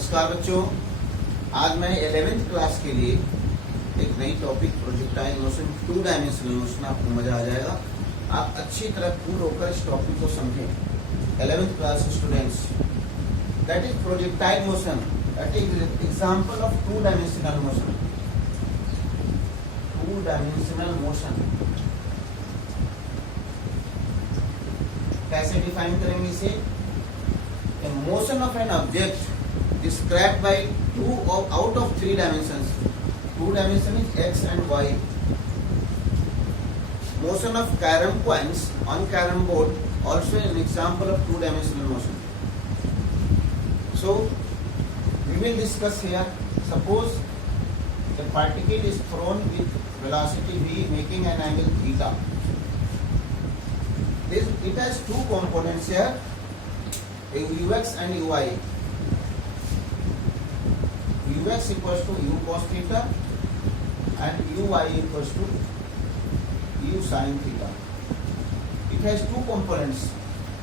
नमस्कार बच्चों, आज मैं 11th क्लास के लिए एक नई topic projectile motion, 2 dimensional motion, आपको मजा आ जाएगा। आप अच्छी तरह पूर्ण होकर इस टॉपिक को समझें। 11th class students, that is projectile motion, that is example of 2 dimensional motion. 2 dimensional motion कैसे डिफाइन करेंगे इसे? A motion of an object described by out of 3 dimensions. 2 dimension is x and y. Motion of carom coins on carom board also an example of 2-dimensional motion. So we will discuss here. Suppose a particle is thrown with velocity v making an angle theta. It has 2 components here, ux and uy. ux equals to u cos theta and uy equals to u sin theta. It has 2 components.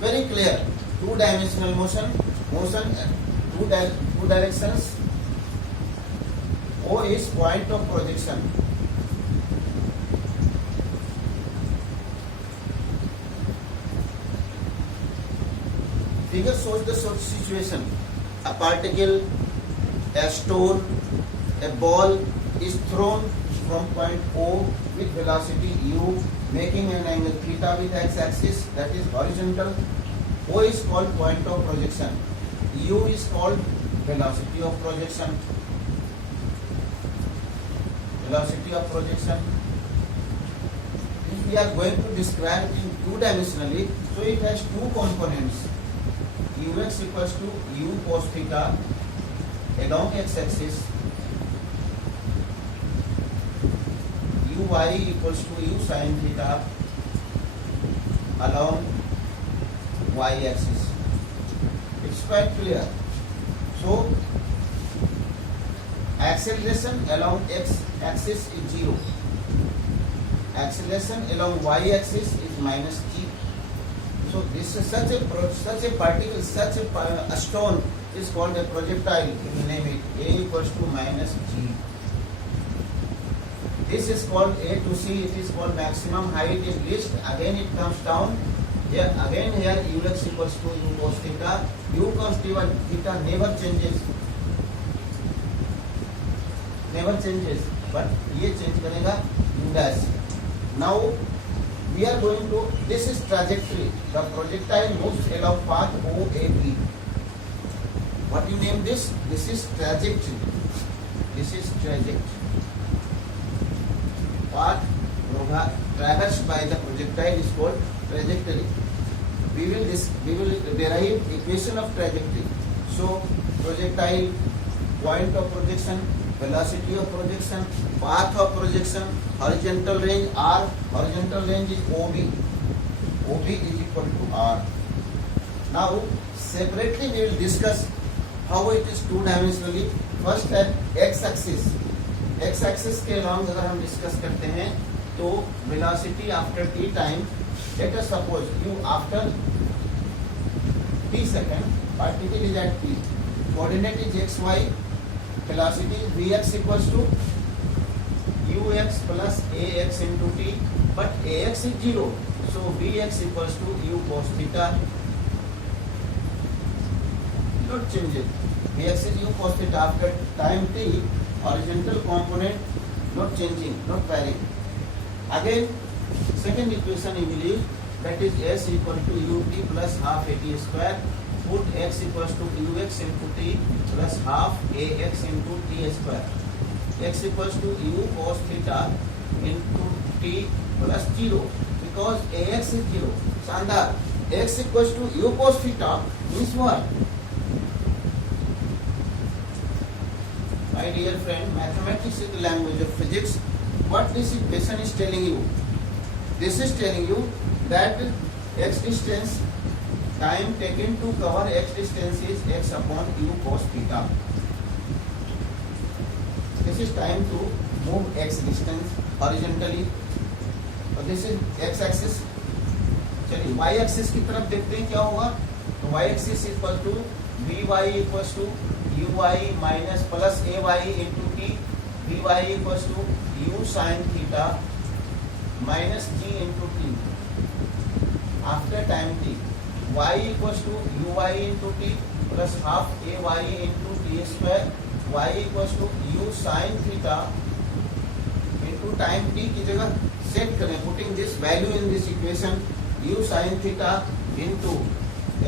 Very clear. 2-dimensional motion, 2 directions. O is point of projection. Figure shows the situation. A particle, a stone, a ball is thrown from point O with velocity u, making an angle theta with x-axis, that is horizontal. O is called point of projection. U is called velocity of projection. Velocity of projection. If we are going to describe it in 2-dimensionally, so it has 2 components. Ux equals to u cos theta along x-axis, uy equals to u sin theta along y-axis. It's quite clear. So acceleration along x-axis is 0. Acceleration along y-axis is minus g. So this is such a particle, such a stone is called a projectile. If you name it, a equals to minus g. This is called A to C. It is called maximum height in least. Again it comes down. Here again here ux equals to u cos theta. U cos theta never changes. Never changes. But ये change करेगा u dash. Now we are going to, this is trajectory. The projectile moves along path OAB. What you name this? This is trajectory. This is trajectory. Path traversed by the projectile is called trajectory. We will derive equation of trajectory. So projectile, point of projection, velocity of projection, path of projection, horizontal range R, horizontal range is OB. OB is equal to R. Now separately we will discuss how it is 2-dimensionally. First at x-axis. x-axis के along अगर हम discuss करते हैं तो velocity after t time, let us suppose you after t second, particle is at t, coordinate is x, y, velocity is vx equals to ux plus ax into t, but ax is 0, so vx equals to u cos theta. Not change it. Vx is u cos theta after time t, horizontal component not changing, not varying. Again, second equation you will use, that is s equal to ut plus half at square. Put x equals to ux into t plus half ax into t square. X equals to u cos theta into t plus 0, because ax is 0. Shandar. X equals to u cos theta means what? My dear friend, mathematics is the language of physics. What this equation is telling you? This is telling you that x distance, time taken to cover x distance is x upon u cos theta. This is time to move x distance horizontally. और this is x axis. चलिए y axis की तरफ देखते हैं क्या होगा. तो y axis equal to Vy equals to uy minus plus ay into t. Vy equals to u sin theta minus g into t after time t. Y equals to uy into t plus half ay into t square. Y equals to u sin theta into time t की जगह set करें, putting this value in this equation, u sin theta into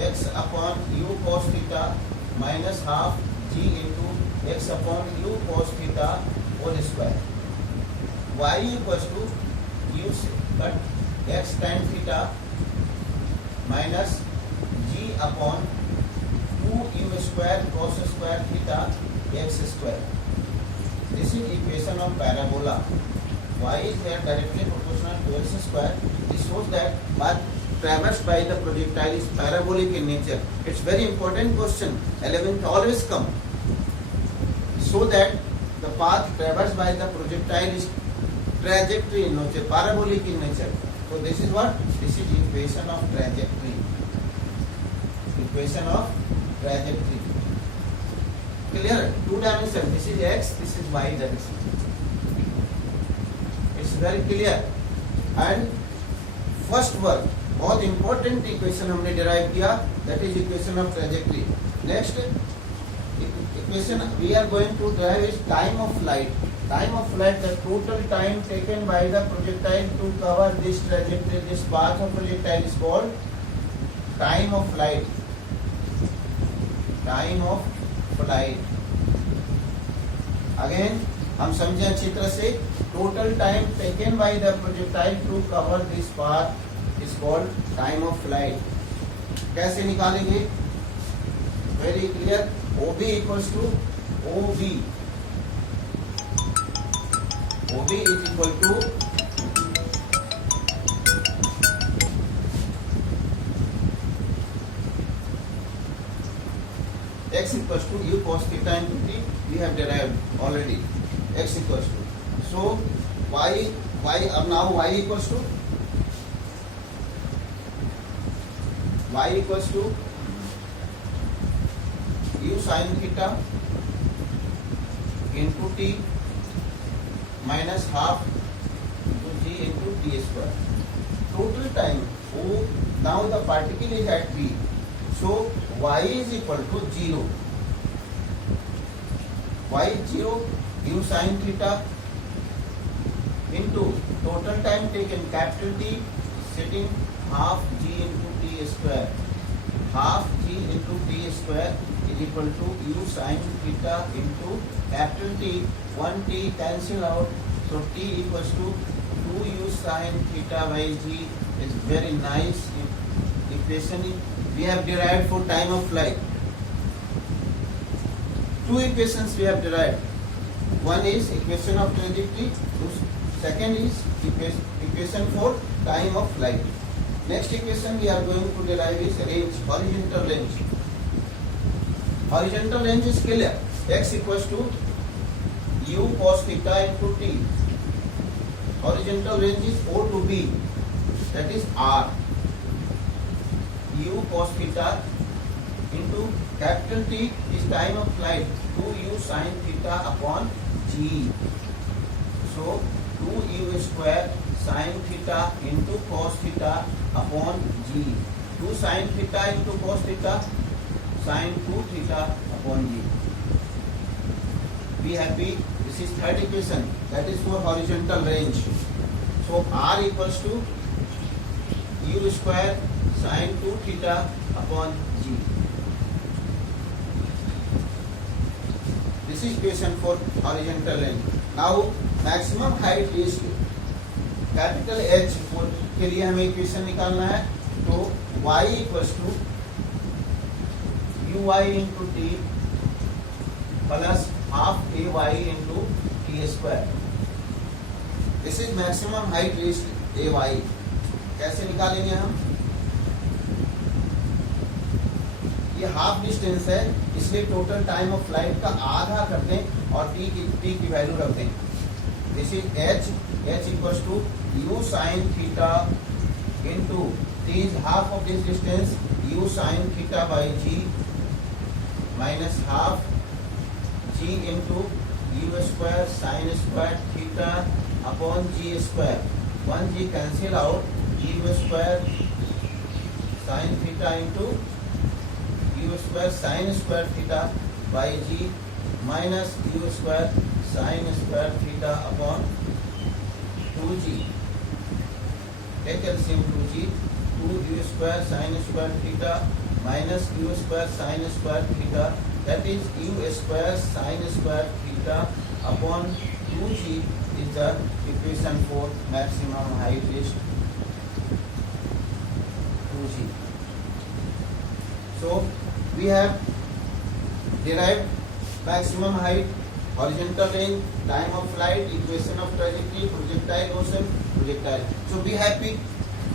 x upon u cos theta minus half g into x upon u cos theta whole square. Y equals to u cut x tan theta minus g upon 2u square cos square theta x square. This is equation of parabola. Y is there directly proportional to x square. This shows that path traversed by the projectile is parabolic in nature. It's very important question. 11th always come. So that the path traversed by the projectile is trajectory in nature, parabolic in nature. So this is what? This is equation of trajectory. Equation of trajectory. Clear? Two dimension. This is x, this is y direction. It's very clear. And first work, बहुत important equation हमने derive किया, that is equation of trajectory. Next equation we are going to derive is time of flight. Time of flight, the total time taken by the projectile to cover this trajectory, this path of projectile is called time of flight. Time of flight. Again हम समझे अच्छी तरह से, total time taken by the projectile to cover this path is called time of flight. कैसे निकालेंगे? Very clear. OB equals to OB. OB is equal to x equals to u cos theta into t. We have derived already. X equals to. So y now y equals to u sin theta into t minus half into g into t square. Total time O, now the particle is at B, so y is equal to 0. Y is 0, u sin theta into total time taken capital T sitting half g into t square. Half g into t square is equal to u sin theta into capital T. 1t cancel out, so t equals to 2u sin theta by g. Is very nice equation we have derived for time of flight. Two equations we have derived. One is equation of trajectory, second is equation for time of flight. Next equation we are going to derive is range, horizontal range. Horizontal range is clear. X equals to u cos theta into t. Horizontal range is O to B, that is R. U cos theta into capital T is time of flight, 2u sin theta upon g. So 2u square sin theta into cos theta upon g. 2 sin theta into cos theta, sin 2 theta upon g. Be happy. This is third equation, that is for horizontal range. So R equals to u square sin 2 theta upon g. This is equation for horizontal range. Now maximum height is capital H के लिए हमें equation निकालना है, तो y equals to uy into t plus half ay into t square. This is maximum height reached ay. कैसे निकालेंगे हम? ये हाफ डिस्टेंस है, इसलिए टोटल टाइम ऑफ फ्लाइट का आधा कर दें और t की वैल्यू रख दें. This is h equals to u sin theta into t is half of this distance, u sin theta by g minus half g into u square sin square theta upon g square. 1 g cancel out, u square sin theta into u square sin square theta by g minus u square sin square theta upon 2g. Take LCM 2g, 2 u square sin square theta minus u square sin square theta, that is u square sin square theta upon 2g is the equation for maximum height is 2g. So we have derived maximum height, horizontal range, time of flight, equation of trajectory, projectile motion, projectile. So be happy.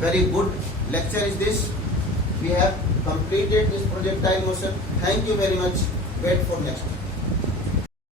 Very good lecture is this. We have completed this projectile motion. Thank you very much. Wait for next.